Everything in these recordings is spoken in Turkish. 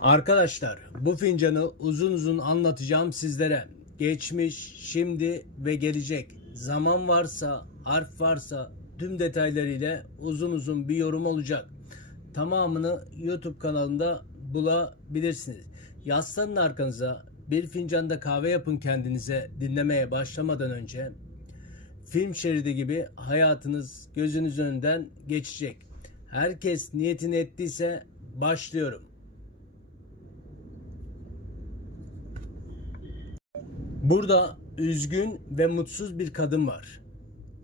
Arkadaşlar bu fincanı uzun uzun anlatacağım sizlere. Geçmiş, şimdi ve gelecek. Zaman varsa, harf varsa tüm detaylarıyla uzun uzun bir yorum olacak. Tamamını YouTube kanalında bulabilirsiniz. Yaslanın arkanıza bir fincanda kahve yapın kendinize dinlemeye başlamadan önce. Film şeridi gibi hayatınız gözünüz önünden geçecek. Herkes niyetini ettiyse başlıyorum. Burada üzgün ve mutsuz bir kadın var.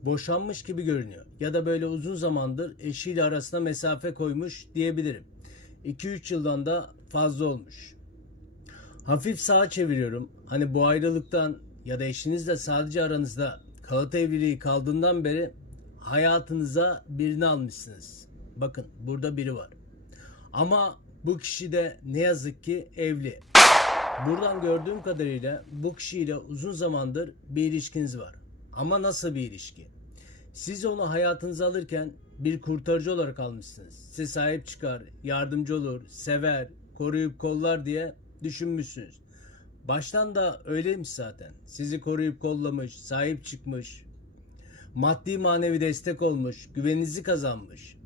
Boşanmış gibi görünüyor ya da böyle uzun zamandır eşiyle arasına mesafe koymuş diyebilirim. 2-3 yıldan da fazla olmuş. Hafif sağa çeviriyorum. Hani bu ayrılıktan ya da eşinizle sadece aranızda kağıt evliliği kaldığından beri hayatınıza birini almışsınız. Bakın burada biri var. Ama bu kişi de ne yazık ki evli. Buradan gördüğüm kadarıyla bu kişiyle uzun zamandır bir ilişkiniz var. Ama nasıl bir ilişki? Siz onu hayatınıza alırken bir kurtarıcı olarak almışsınız. Size sahip çıkar, yardımcı olur, sever, koruyup kollar diye düşünmüşsünüz. Baştan da öyleymiş zaten. Sizi koruyup kollamış, sahip çıkmış, maddi manevi destek olmuş, güveninizi kazanmış.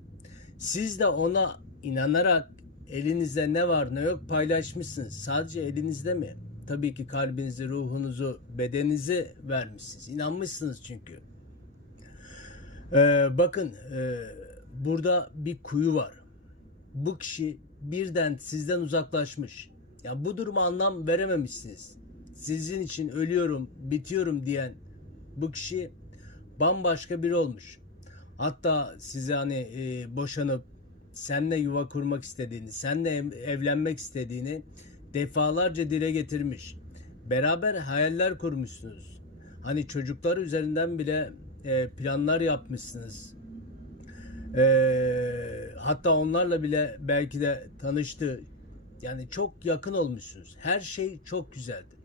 Siz de ona inanarak elinizde ne var ne yok paylaşmışsınız. Sadece elinizde mi? Tabii ki kalbinizi, ruhunuzu, bedeninizi vermişsiniz. İnanmışsınız çünkü. Ee, bakın e, burada bir kuyu var. Bu kişi birden sizden uzaklaşmış. Ya bu duruma anlam verememişsiniz. Sizin için ölüyorum, bitiyorum diyen bu kişi bambaşka biri olmuş. Hatta size hani e, boşanıp senle yuva kurmak istediğini, senle ev- evlenmek istediğini defalarca dile getirmiş. Beraber hayaller kurmuşsunuz. Hani çocuklar üzerinden bile e, planlar yapmışsınız. E, hatta onlarla bile belki de tanıştı. Yani çok yakın olmuşsunuz. Her şey çok güzeldi.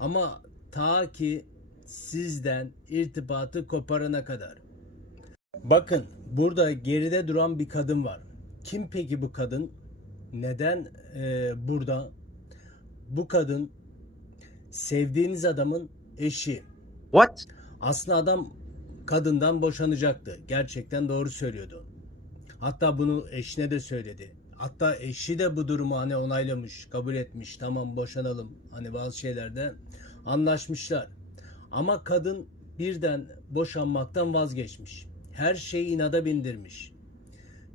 Ama ta ki sizden irtibatı koparana kadar. Bakın burada geride duran bir kadın var. Kim peki bu kadın? Neden e, burada? Bu kadın sevdiğiniz adamın eşi. What? Aslında adam kadından boşanacaktı. Gerçekten doğru söylüyordu. Hatta bunu eşine de söyledi. Hatta eşi de bu durumu hani onaylamış, kabul etmiş. Tamam boşanalım. Hani bazı şeylerde anlaşmışlar. Ama kadın birden boşanmaktan vazgeçmiş. Her şeyi inada bindirmiş.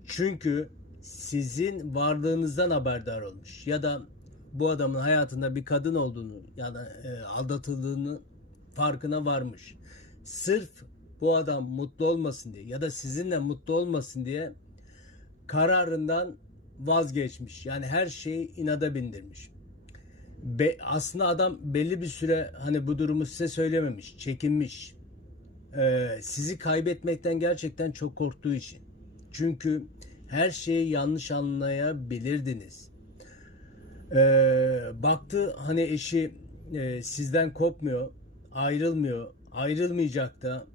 Çünkü sizin varlığınızdan haberdar olmuş ya da bu adamın hayatında bir kadın olduğunu ya da e, aldatıldığını farkına varmış. Sırf bu adam mutlu olmasın diye ya da sizinle mutlu olmasın diye kararından vazgeçmiş. Yani her şeyi inada bindirmiş. Be, aslında adam belli bir süre hani bu durumu size söylememiş, çekinmiş. Ee, sizi kaybetmekten gerçekten çok korktuğu için. Çünkü her şeyi yanlış anlayabilirdiniz. Ee, baktı hani eşi e, sizden kopmuyor, ayrılmıyor, ayrılmayacak da.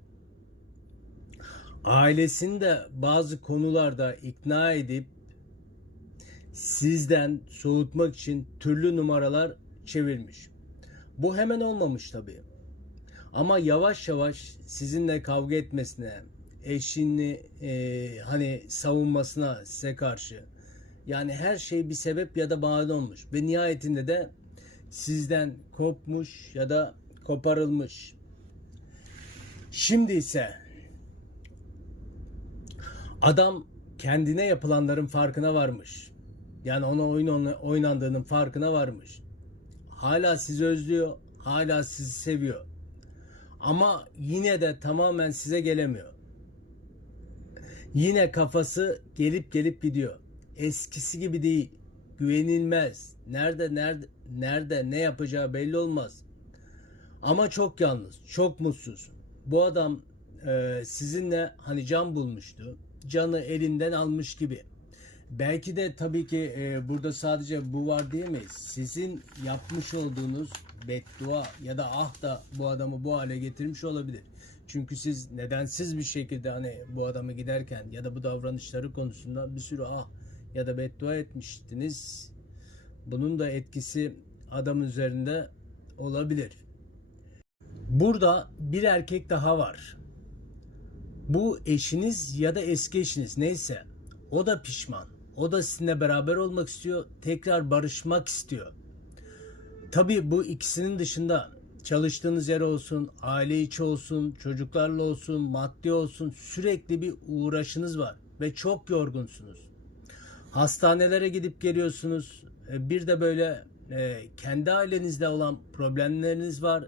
Ailesini de bazı konularda ikna edip sizden soğutmak için türlü numaralar çevirmiş. Bu hemen olmamış tabii. Ama yavaş yavaş sizinle kavga etmesine, eşini e, hani savunmasına size karşı yani her şey bir sebep ya da bahane olmuş ve nihayetinde de sizden kopmuş ya da koparılmış. Şimdi ise adam kendine yapılanların farkına varmış. Yani ona oyun oyna- oynandığının farkına varmış. Hala sizi özlüyor, hala sizi seviyor. Ama yine de tamamen size gelemiyor. Yine kafası gelip gelip gidiyor. Eskisi gibi değil. Güvenilmez. Nerede nerede nerede ne yapacağı belli olmaz. Ama çok yalnız, çok mutsuz. Bu adam e, sizinle hani can bulmuştu. Canı elinden almış gibi. Belki de tabii ki e, burada sadece bu var diyemeyiz. Sizin yapmış olduğunuz beddua ya da ah da bu adamı bu hale getirmiş olabilir. Çünkü siz nedensiz bir şekilde hani bu adamı giderken ya da bu davranışları konusunda bir sürü ah ya da beddua etmiştiniz. Bunun da etkisi adam üzerinde olabilir. Burada bir erkek daha var. Bu eşiniz ya da eski eşiniz neyse o da pişman. O da sizinle beraber olmak istiyor. Tekrar barışmak istiyor. Tabii bu ikisinin dışında çalıştığınız yer olsun, aile içi olsun, çocuklarla olsun, maddi olsun sürekli bir uğraşınız var ve çok yorgunsunuz. Hastanelere gidip geliyorsunuz. E, Bir de böyle e, kendi ailenizde olan problemleriniz var.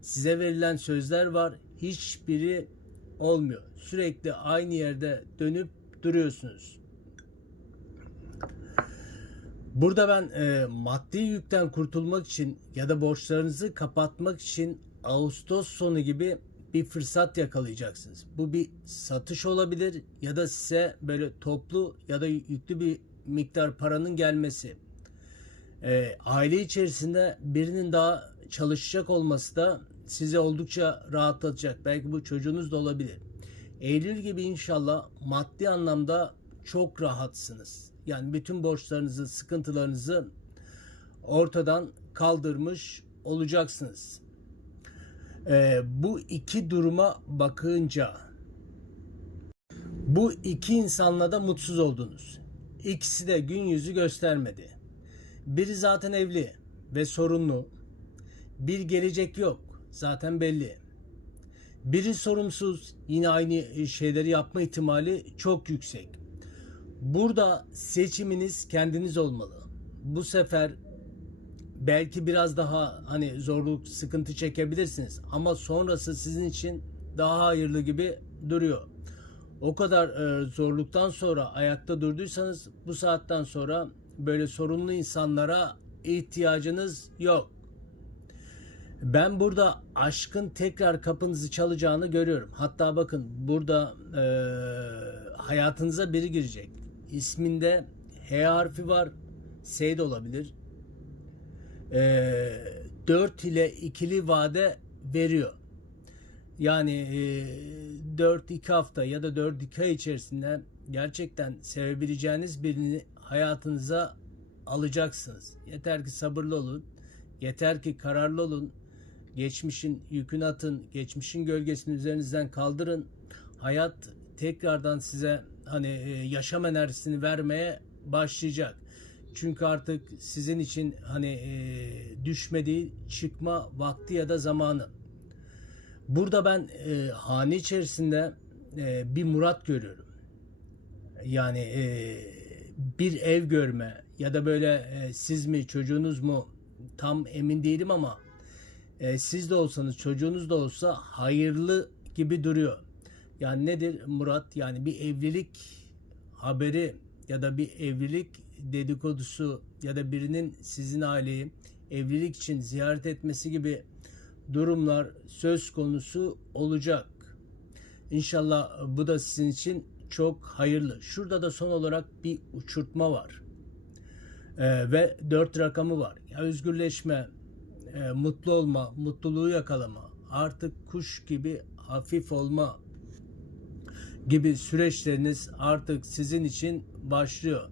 Size verilen sözler var. Hiçbiri olmuyor. Sürekli aynı yerde dönüp duruyorsunuz. Burada ben e, maddi yükten kurtulmak için ya da borçlarınızı kapatmak için Ağustos sonu gibi bir fırsat yakalayacaksınız. Bu bir satış olabilir ya da size böyle toplu ya da yüklü bir miktar paranın gelmesi. E, aile içerisinde birinin daha çalışacak olması da sizi oldukça rahatlatacak. Belki bu çocuğunuz da olabilir. Eylül gibi inşallah maddi anlamda çok rahatsınız. Yani bütün borçlarınızı, sıkıntılarınızı ortadan kaldırmış olacaksınız. Ee, bu iki duruma bakınca bu iki insanla da mutsuz oldunuz. İkisi de gün yüzü göstermedi. Biri zaten evli ve sorunlu. Bir gelecek yok. Zaten belli. Biri sorumsuz. Yine aynı şeyleri yapma ihtimali çok yüksek. Burada seçiminiz kendiniz olmalı. Bu sefer belki biraz daha hani zorluk, sıkıntı çekebilirsiniz ama sonrası sizin için daha hayırlı gibi duruyor. O kadar e, zorluktan sonra ayakta durduysanız bu saatten sonra böyle sorunlu insanlara ihtiyacınız yok. Ben burada aşkın tekrar kapınızı çalacağını görüyorum. Hatta bakın burada e, hayatınıza biri girecek. İsminde H harfi var. S de olabilir. E, 4 ile ikili vade veriyor. Yani e, 4-2 hafta ya da 4-2 ay içerisinde gerçekten sevebileceğiniz birini hayatınıza alacaksınız. Yeter ki sabırlı olun. Yeter ki kararlı olun. Geçmişin yükünü atın. Geçmişin gölgesini üzerinizden kaldırın. Hayat tekrardan size hani e, yaşam enerjisini vermeye başlayacak. Çünkü artık sizin için hani e, düşme değil çıkma vakti ya da zamanı. Burada ben e, hane içerisinde e, bir murat görüyorum. Yani e, bir ev görme ya da böyle e, siz mi çocuğunuz mu tam emin değilim ama e, siz de olsanız çocuğunuz da olsa hayırlı gibi duruyor. Yani nedir Murat? Yani bir evlilik haberi ya da bir evlilik dedikodusu ya da birinin sizin aileyi evlilik için ziyaret etmesi gibi durumlar söz konusu olacak. İnşallah bu da sizin için çok hayırlı. Şurada da son olarak bir uçurtma var. Ee, ve dört rakamı var. Ya özgürleşme, e, mutlu olma, mutluluğu yakalama, artık kuş gibi hafif olma gibi süreçleriniz artık sizin için başlıyor.